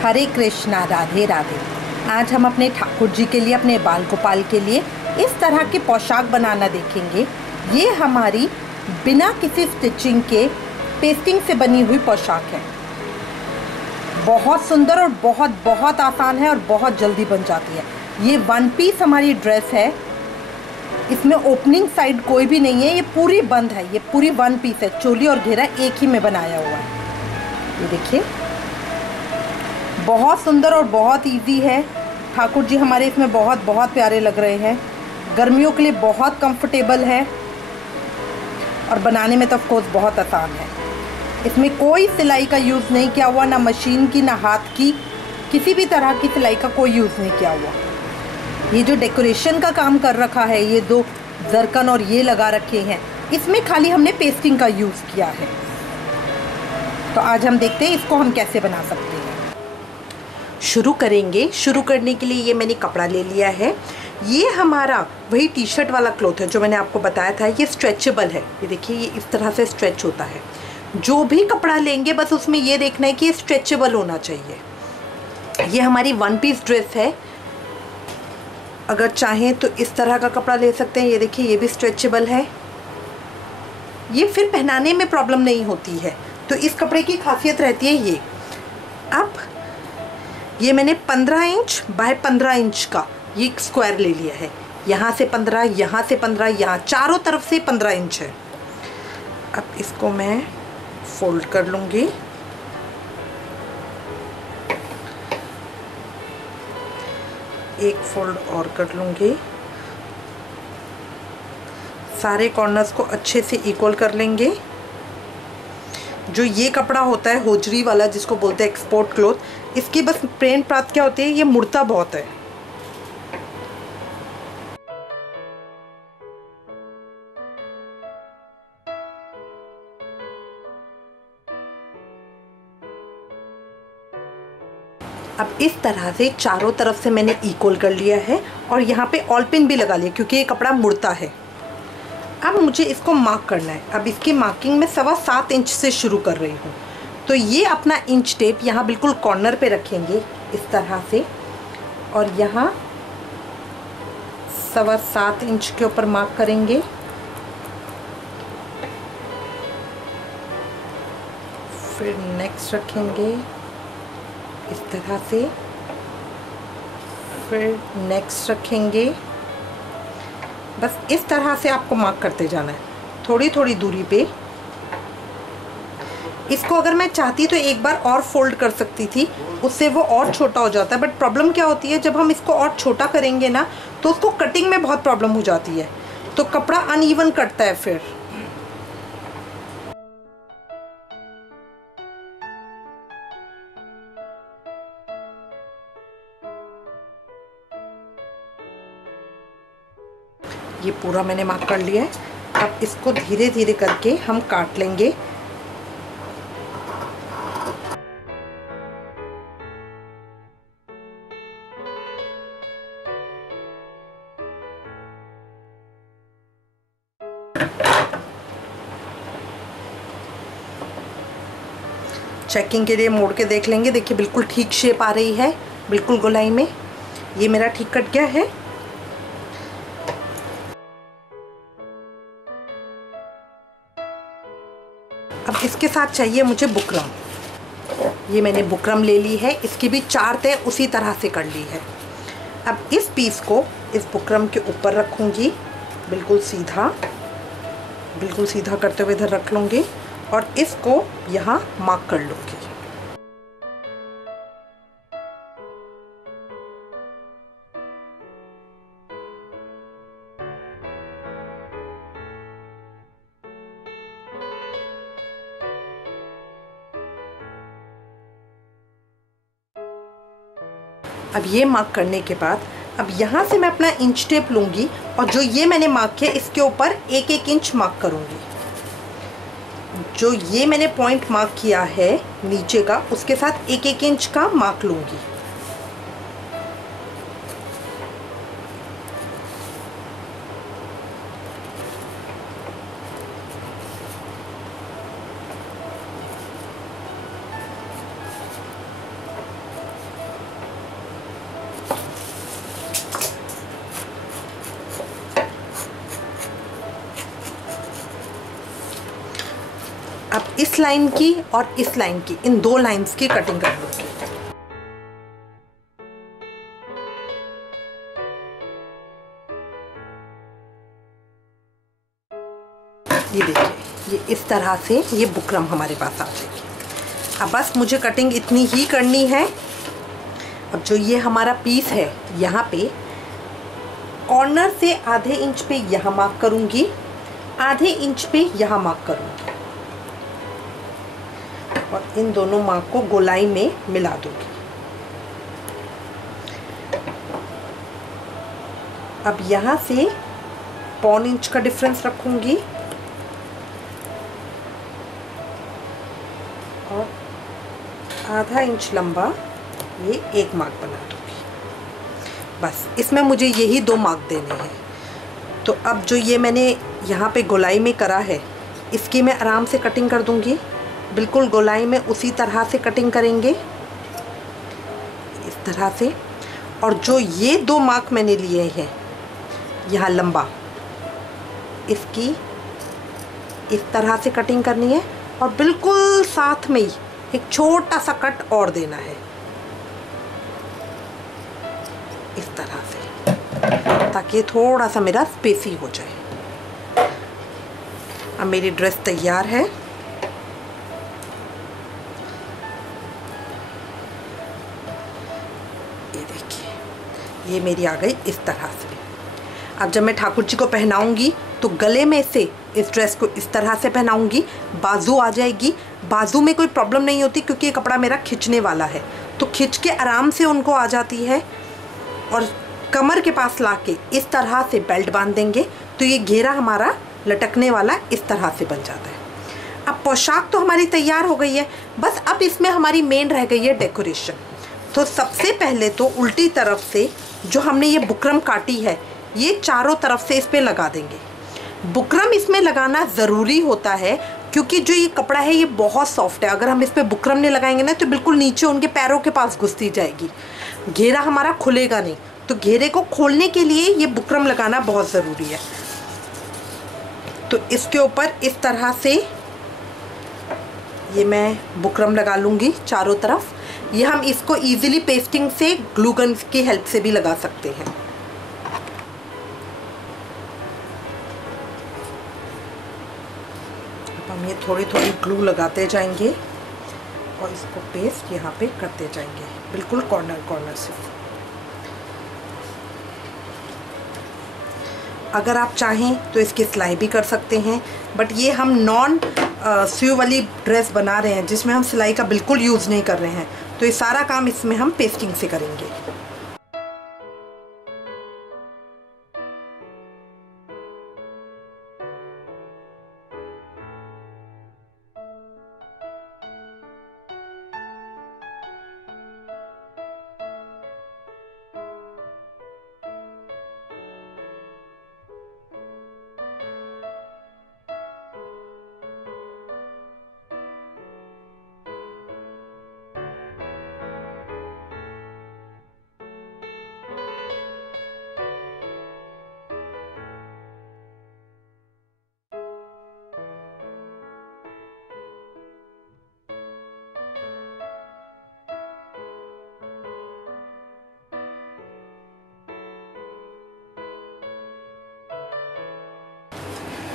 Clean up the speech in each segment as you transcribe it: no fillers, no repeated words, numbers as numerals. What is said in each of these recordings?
हरे कृष्णा, राधे राधे। आज हम अपने ठाकुर जी के लिए, अपने बाल गोपाल के लिए इस तरह की पोशाक बनाना देखेंगे। ये हमारी बिना किसी स्टिचिंग के पेस्टिंग से बनी हुई पोशाक है। बहुत सुंदर और बहुत बहुत आसान है और बहुत जल्दी बन जाती है। ये वन पीस हमारी ड्रेस है। इसमें ओपनिंग साइड कोई भी नहीं है, ये पूरी बंद है। ये पूरी वन पीस है, चोली और घेरा एक ही में बनाया हुआ है। ये देखिए, बहुत सुंदर और बहुत इजी है। ठाकुर जी हमारे इसमें बहुत बहुत प्यारे लग रहे हैं। गर्मियों के लिए बहुत कंफर्टेबल है और बनाने में तो ऑफ कोर्स बहुत आसान है। इसमें कोई सिलाई का यूज़ नहीं किया हुआ, ना मशीन की ना हाथ की, किसी भी तरह की सिलाई का कोई यूज़ नहीं किया हुआ। ये जो डेकोरेशन का काम कर रखा है, ये दो जरकन और ये लगा रखे हैं, इसमें खाली हमने पेस्टिंग का यूज़ किया है। तो आज हम देखते हैं इसको हम कैसे बना सकते हैं। शुरू करेंगे। शुरू करने के लिए ये मैंने कपड़ा ले लिया है। ये हमारा वही टी शर्ट वाला क्लॉथ है जो मैंने आपको बताया था। ये स्ट्रेचेबल है। ये देखिए, ये इस तरह से स्ट्रेच होता है। जो भी कपड़ा लेंगे बस उसमें ये देखना है कि ये स्ट्रेचेबल होना चाहिए। ये हमारी वन पीस ड्रेस है। अगर चाहें तो इस तरह का कपड़ा ले सकते हैं। ये देखिए, ये भी स्ट्रेचेबल है। ये फिर पहनाने में प्रॉब्लम नहीं होती है, तो इस कपड़े की खासियत रहती है ये। अब ये मैंने 15 इंच बाय 15 इंच का ये स्क्वायर ले लिया है। यहाँ से 15, यहाँ से 15, यहाँ चारों तरफ से 15 इंच है। अब इसको मैं फोल्ड कर लूँगी। एक फोल्ड और कर लूँगी। सारे कॉर्नर्स को अच्छे से इक्वल कर लेंगे। जो ये कपड़ा होता है होजरी वाला, जिसको बोलते हैं एक्सपोर्ट क्लॉथ, इसकी बस प्रेन बात क्या होती है, ये मुड़ता बहुत है। अब इस तरह से चारों तरफ से मैंने इक्वल कर लिया है और यहाँ पे ऑल पिन भी लगा लिया क्योंकि ये कपड़ा मुड़ता है। अब मुझे इसको मार्क करना है। अब इसकी मार्किंग मैं 7.25 इंच से शुरू कर रही हूँ। तो ये अपना इंच टेप यहाँ बिल्कुल कॉर्नर पे रखेंगे इस तरह से, और यहाँ 7.25 इंच के ऊपर मार्क करेंगे। फिर नेक्स्ट रखेंगे इस तरह से, फिर नेक्स्ट रखेंगे। बस इस तरह से आपको मार्क करते जाना है, थोड़ी थोड़ी दूरी पे। इसको अगर मैं चाहती तो एक बार और फोल्ड कर सकती थी, उससे वो और छोटा हो जाता है। बट प्रॉब्लम क्या होती है, जब हम इसको और छोटा करेंगे ना तो उसको कटिंग में बहुत प्रॉब्लम हो जाती है, तो कपड़ा अनइवन कटता है फिर। ये पूरा मैंने मार्क कर लिया है। अब इसको धीरे धीरे करके हम काट लेंगे। चेकिंग के लिए मोड़ के देख लेंगे। देखिए, बिल्कुल ठीक शेप आ रही है, बिल्कुल गोलाई में। ये मेरा ठीक कट गया है। अब इसके साथ चाहिए मुझे बुकरम। ये मैंने बुकरम ले ली है। इसकी भी 4 तह उसी तरह से कर ली है। अब इस पीस को इस बुकरम के ऊपर रखूँगी, बिल्कुल सीधा करते हुए इधर रख लूँगी और इसको यहाँ मार्क कर लूँगी। अब ये मार्क करने के बाद अब यहाँ से मैं अपना इंच टेप लूँगी और जो ये मैंने मार्क किया इसके ऊपर 1-1 इंच मार्क करूँगी। जो ये मैंने पॉइंट मार्क किया है नीचे का, उसके साथ 1-1 इंच का मार्क लूँगी। लाइन की और इस लाइन की, इन 2 लाइंस की कटिंग कर लूँगी। ये देखिए, ये इस तरह से ये बुकरम हमारे पास आ जाएगी। अब बस मुझे कटिंग इतनी ही करनी है। अब जो ये हमारा पीस है, यहाँ पे कॉर्नर से आधे इंच पे यहाँ मार्क करूँगी, आधे इंच पे यहाँ मार्क करूँगी और इन दोनों मार्क को गोलाई में मिला दूँगी। अब यहाँ से 1.25 इंच का डिफरेंस रखूँगी और आधा इंच लंबा ये एक मार्क बना दूँगी। बस इसमें मुझे यही 2 मार्क देने हैं। तो अब जो ये मैंने यहाँ पे गोलाई में करा है, इसकी मैं आराम से कटिंग कर दूँगी। बिल्कुल गोलाई में उसी तरह से कटिंग करेंगे, इस तरह से। और जो ये 2 मार्क मैंने लिए हैं यहाँ लंबा, इसकी इस तरह से कटिंग करनी है और बिल्कुल साथ में ही एक छोटा सा कट और देना है, इस तरह से, ताकि थोड़ा सा मेरा स्पेसी हो जाए। अब मेरी ड्रेस तैयार है। ये देखिए, ये मेरी आ गई इस तरह से। अब जब मैं ठाकुर जी को पहनाऊंगी तो गले में से इस ड्रेस को इस तरह से पहनाऊंगी, बाजू आ जाएगी। बाजू में कोई प्रॉब्लम नहीं होती क्योंकि ये कपड़ा मेरा खिंचने वाला है, तो खिंच के आराम से उनको आ जाती है। और कमर के पास लाके इस तरह से बेल्ट बांध देंगे तो ये घेरा हमारा लटकने वाला इस तरह से बन जाता है। अब पोशाक तो हमारी तैयार हो गई है, बस अब इसमें हमारी मेन रह गई है डेकोरेशन। तो सबसे पहले तो उल्टी तरफ से जो हमने ये बुकरम काटी है, ये चारों तरफ से इस पर लगा देंगे। बुकरम इसमें लगाना ज़रूरी होता है क्योंकि जो ये कपड़ा है ये बहुत सॉफ्ट है। अगर हम इस पर बुकरम नहीं लगाएंगे ना तो बिल्कुल नीचे उनके पैरों के पास घुसती जाएगी, घेरा हमारा खुलेगा नहीं। तो घेरे को खोलने के लिए ये बुकरम लगाना बहुत ज़रूरी है। तो इसके ऊपर इस तरह से ये मैं बुकरम लगा लूँगी चारों तरफ। ये हम इसको ईजिली पेस्टिंग से, ग्लू गन की हेल्प से भी लगा सकते हैं। हम ये थोड़ी थोड़ी ग्लू लगाते जाएंगे और इसको पेस्ट यहाँ पे करते जाएंगे, बिल्कुल कॉर्नर कॉर्नर से। अगर आप चाहें तो इसकी सिलाई भी कर सकते हैं, बट ये हम नॉन स्यू वाली ड्रेस बना रहे हैं जिसमें हम सिलाई का बिल्कुल यूज़ नहीं कर रहे हैं, तो ये सारा काम इसमें हम पेस्टिंग से करेंगे।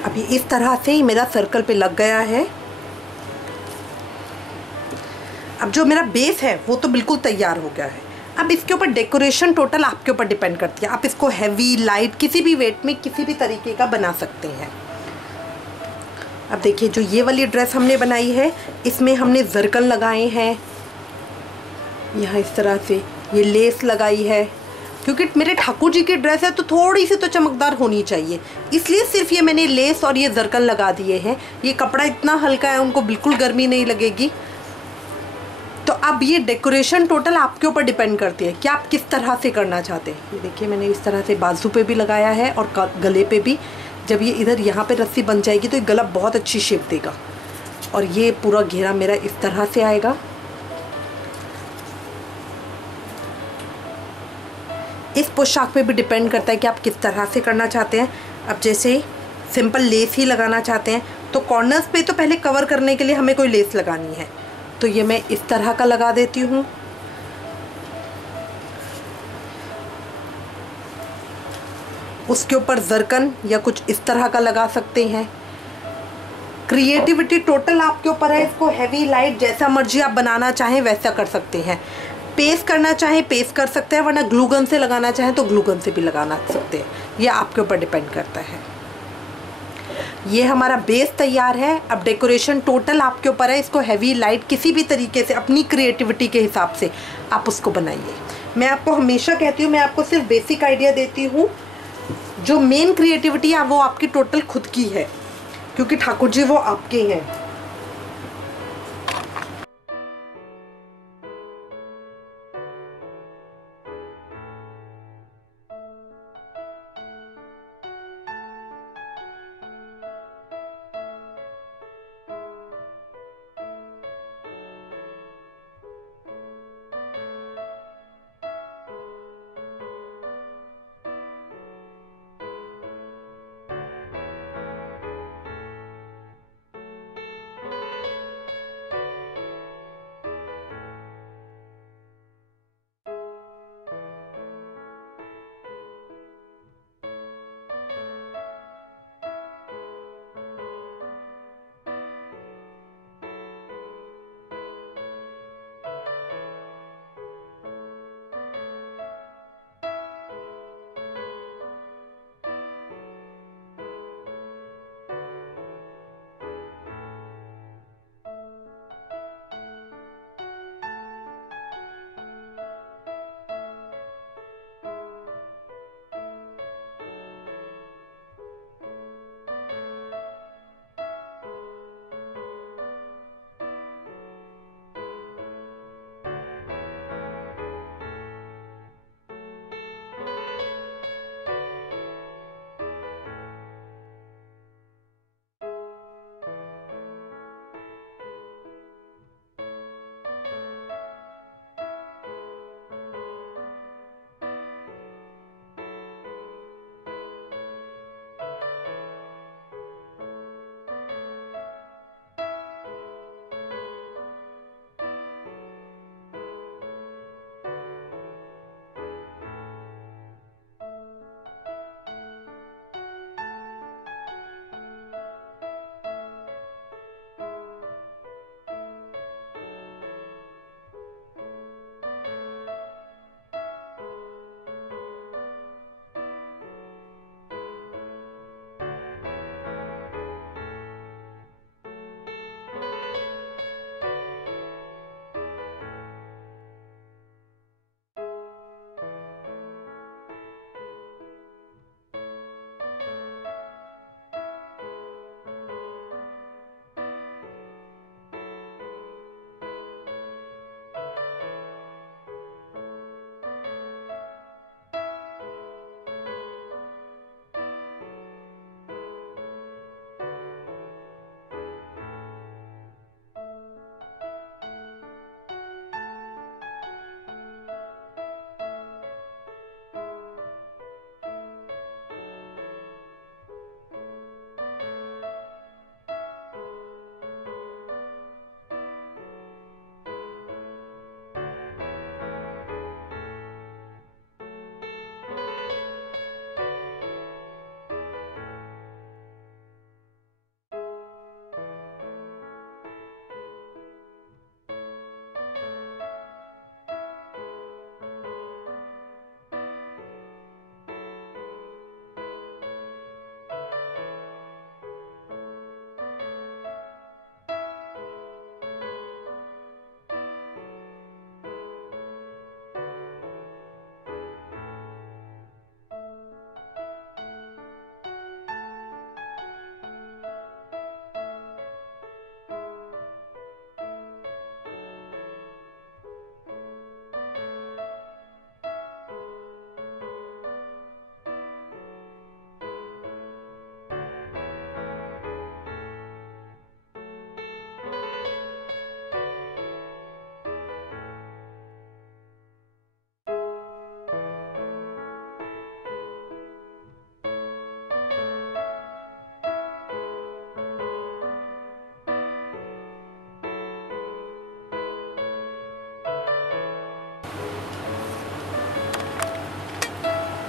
अभी इस तरह से ही मेरा सर्कल पे लग गया है। अब जो मेरा बेस है वो तो बिल्कुल तैयार हो गया है। अब इसके ऊपर डेकोरेशन टोटल आपके ऊपर डिपेंड करती है। आप इसको हैवी, लाइट, किसी भी वेट में, किसी भी तरीके का बना सकते हैं। अब देखिए, जो ये वाली ड्रेस हमने बनाई है इसमें हमने जरकन लगाए हैं, यहाँ इस तरह से ये लेस लगाई है, क्योंकि मेरे ठाकुर जी की ड्रेस है तो थोड़ी सी तो चमकदार होनी चाहिए, इसलिए सिर्फ ये मैंने लेस और ये जरकन लगा दिए हैं। ये कपड़ा इतना हल्का है, उनको बिल्कुल गर्मी नहीं लगेगी। तो अब ये डेकोरेशन टोटल आपके ऊपर डिपेंड करती है कि आप किस तरह से करना चाहते हैं। ये देखिए, मैंने इस तरह से बाजू पे भी लगाया है और गले पे भी। जब ये इधर यहाँ पे रस्सी बन जाएगी तो ये गला बहुत अच्छी शेप देगा। और ये पूरा घेरा मेरा इस तरह से आएगा। इस पोशाक पे भी डिपेंड करता है कि आप किस तरह से करना चाहते हैं। अब जैसे सिंपल लेस ही लगाना चाहते हैं तो कॉर्नर्स पे तो पहले कवर करने के लिए हमें कोई लेस लगानी है, तो ये मैं इस तरह का लगा देती हूँ। उसके ऊपर जरकन या कुछ इस तरह का लगा सकते हैं। क्रिएटिविटी टोटल आपके ऊपर है, इसको हैवी लाइट जैसा मर्जी आप बनाना चाहें वैसा कर सकते हैं। पेस्ट करना चाहें पेस्ट कर सकते हैं, वरना ग्लू गन से लगाना चाहें तो ग्लू गन से भी लगाना सकते हैं, ये आपके ऊपर डिपेंड करता है। ये हमारा बेस तैयार है। अब डेकोरेशन टोटल आपके ऊपर है, इसको हैवी लाइट किसी भी तरीके से अपनी क्रिएटिविटी के हिसाब से आप उसको बनाइए। मैं आपको हमेशा कहती हूँ, मैं आपको सिर्फ बेसिक आइडिया देती हूँ, जो मेन क्रिएटिविटी है वो आपकी टोटल खुद की है, क्योंकि ठाकुर जी वो आपके हैं।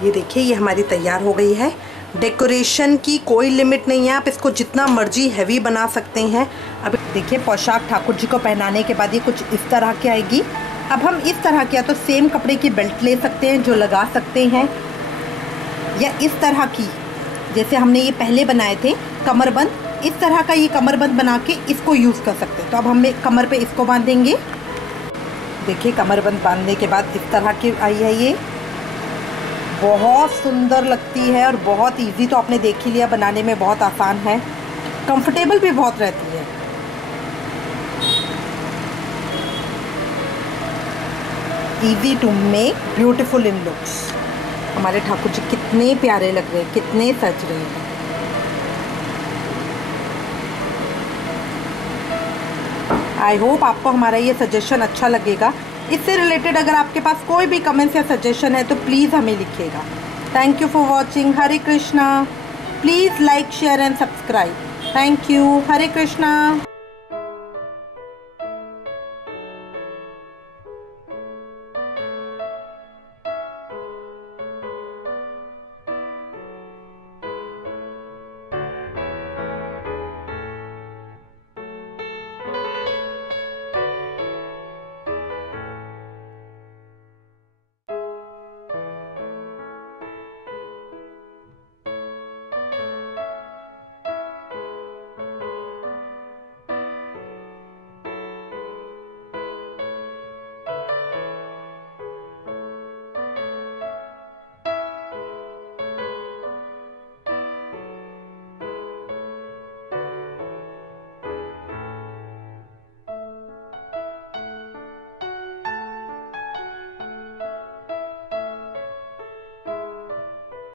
ये देखिए ये हमारी तैयार हो गई है। डेकोरेशन की कोई लिमिट नहीं है, आप इसको जितना मर्जी हैवी बना सकते हैं। अब देखिए पोशाक ठाकुर जी को पहनाने के बाद ये कुछ इस तरह की आएगी। अब हम इस तरह की या तो सेम कपड़े की बेल्ट ले सकते हैं जो लगा सकते हैं, या इस तरह की जैसे हमने ये पहले बनाए थे कमरबंद, इस तरह का ये कमरबंद बना के इसको यूज़ कर सकते हैं। तो अब हम कमर पे इसको बांधेंगे। देखिए कमरबंद बांधने के बाद इस तरह की आई है, ये बहुत सुंदर लगती है और बहुत इजी, तो आपने देख ही लिया बनाने में बहुत आसान है, कंफर्टेबल भी बहुत रहती है। Easy to make, beautiful in looks. हमारे ठाकुर जी कितने प्यारे लग रहे हैं, कितने सज रहे हैं। आई होप आपको हमारा ये सजेशन अच्छा लगेगा। इससे रिलेटेड अगर आपके पास कोई भी कमेंट्स या सजेशन है तो प्लीज़ हमें लिखिएगा। Thank you for watching. Hare Krishna. Please like share and subscribe. Thank you. Hare Krishna.